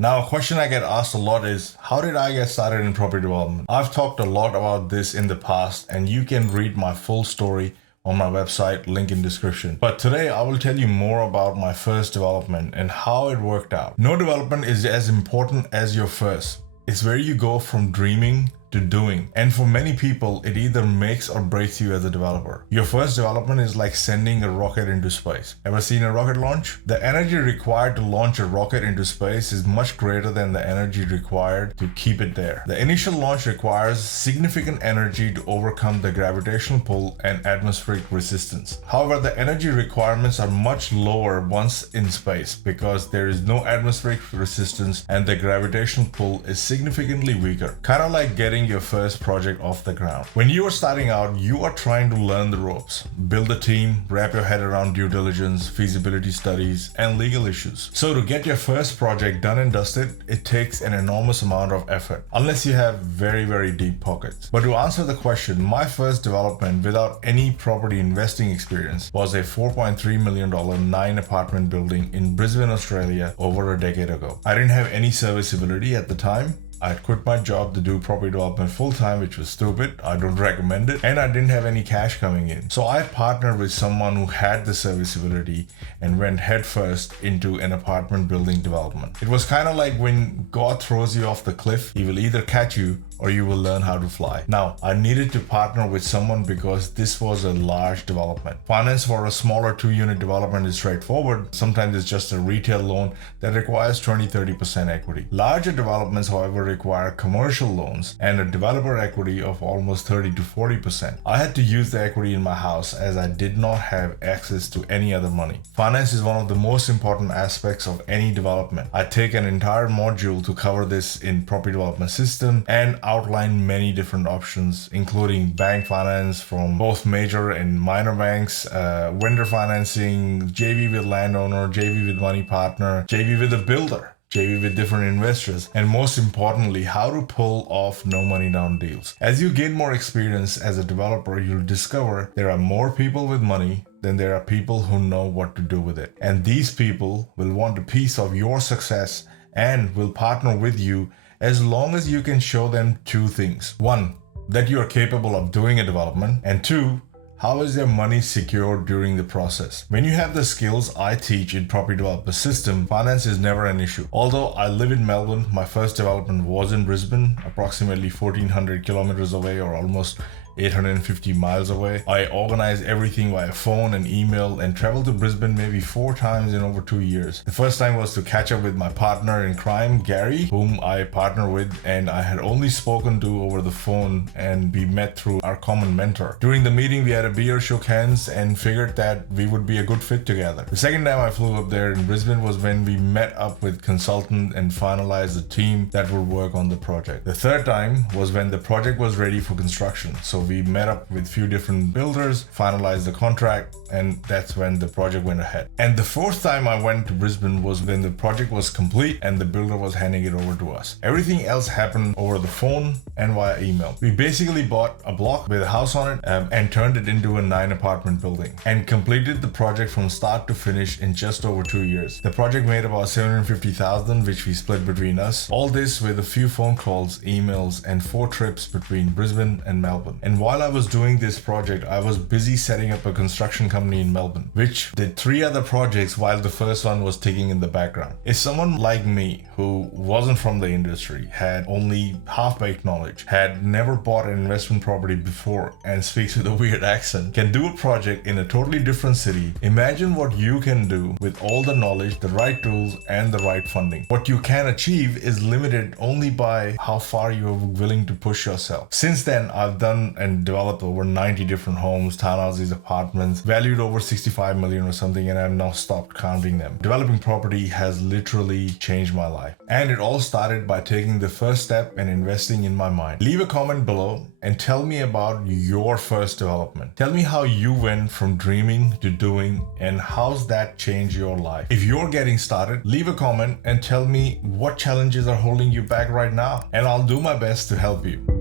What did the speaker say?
Now, a question I get asked a lot is, how did I get started in property development? I've talked a lot about this in the past, and you can read my full story on my website, link in description. But today I will tell you more about my first development and how it worked out. No development is as important as your first. It's where you go from dreaming to doing. And for many people, it either makes or breaks you as a developer. Your first development is like sending a rocket into space. Ever seen a rocket launch? The energy required to launch a rocket into space is much greater than the energy required to keep it there. The initial launch requires significant energy to overcome the gravitational pull and atmospheric resistance. However, the energy requirements are much lower once in space because there is no atmospheric resistance and the gravitational pull is significantly weaker. Kind of like getting your first project off the ground. When you are starting out, you are trying to learn the ropes, build a team, wrap your head around due diligence, feasibility studies, and legal issues. So to get your first project done and dusted, it takes an enormous amount of effort, unless you have very, very deep pockets. But to answer the question, my first development without any property investing experience was a $4.3 million 9-apartment building in Brisbane, Australia over a decade ago. I didn't have any serviceability at the time. I had quit my job to do property development full-time, which was stupid. I don't recommend it. And I didn't have any cash coming in. So I partnered with someone who had the serviceability and went headfirst into an apartment building development. It was kind of like when God throws you off the cliff, he will either catch you or you will learn how to fly. Now, I needed to partner with someone because this was a large development. Finance for a smaller 2-unit development is straightforward. Sometimes it's just a retail loan that requires 20-30% equity. Larger developments, however, require commercial loans and a developer equity of almost 30-40%. I had to use the equity in my house as I did not have access to any other money. Finance is one of the most important aspects of any development. I take an entire module to cover this in property development system and outline many different options, including bank finance from both major and minor banks, vendor financing, JV with landowner, JV with money partner, JV with a builder, JV with different investors, and most importantly, how to pull off no money down deals. As you gain more experience as a developer, you'll discover there are more people with money than there are people who know what to do with it. And these people will want a piece of your success and will partner with you as long as you can show them 2 things. 1, that you are capable of doing a development, and 2, how is their money secured during the process? When you have the skills I teach in property development system, finance is never an issue. Although I live in Melbourne, my first development was in Brisbane, approximately 1400 kilometers away or almost 850 miles away. I organized everything via phone and email and traveled to Brisbane maybe 4 times in over 2 years. The first time was to catch up with my partner in crime, Gary, whom I partner with and I had only spoken to over the phone, and we met through our common mentor. During the meeting, we had a beer, shook hands, and figured that we would be a good fit together. The second time I flew up there in Brisbane was when we met up with consultant and finalized the team that would work on the project. The third time was when the project was ready for construction. So we met up with few different builders, finalized the contract, and that's when the project went ahead. And the fourth time I went to Brisbane was when the project was complete and the builder was handing it over to us. Everything else happened over the phone and via email. We basically bought a block with a house on it and turned it into a 9-apartment building and completed the project from start to finish in just over 2 years. The project made about $750,000, which we split between us. All this with a few phone calls, emails, and 4 trips between Brisbane and Melbourne. And while I was doing this project, I was busy setting up a construction company in Melbourne, which did 3 other projects while the first one was ticking in the background. If someone like me, who wasn't from the industry, had only half-baked knowledge, had never bought an investment property before, and speaks with a weird accent, can do a project in a totally different city, imagine what you can do with all the knowledge, the right tools, and the right funding. What you can achieve is limited only by how far you are willing to push yourself. Since then, I've done and developed over 90 different homes, townhouses, apartments, valued over 65 million or something, and I've now stopped counting them. Developing property has literally changed my life. And it all started by taking the first step and investing in my mind. Leave a comment below and tell me about your first development. Tell me how you went from dreaming to doing and how's that changed your life. If you're getting started, leave a comment and tell me what challenges are holding you back right now, and I'll do my best to help you.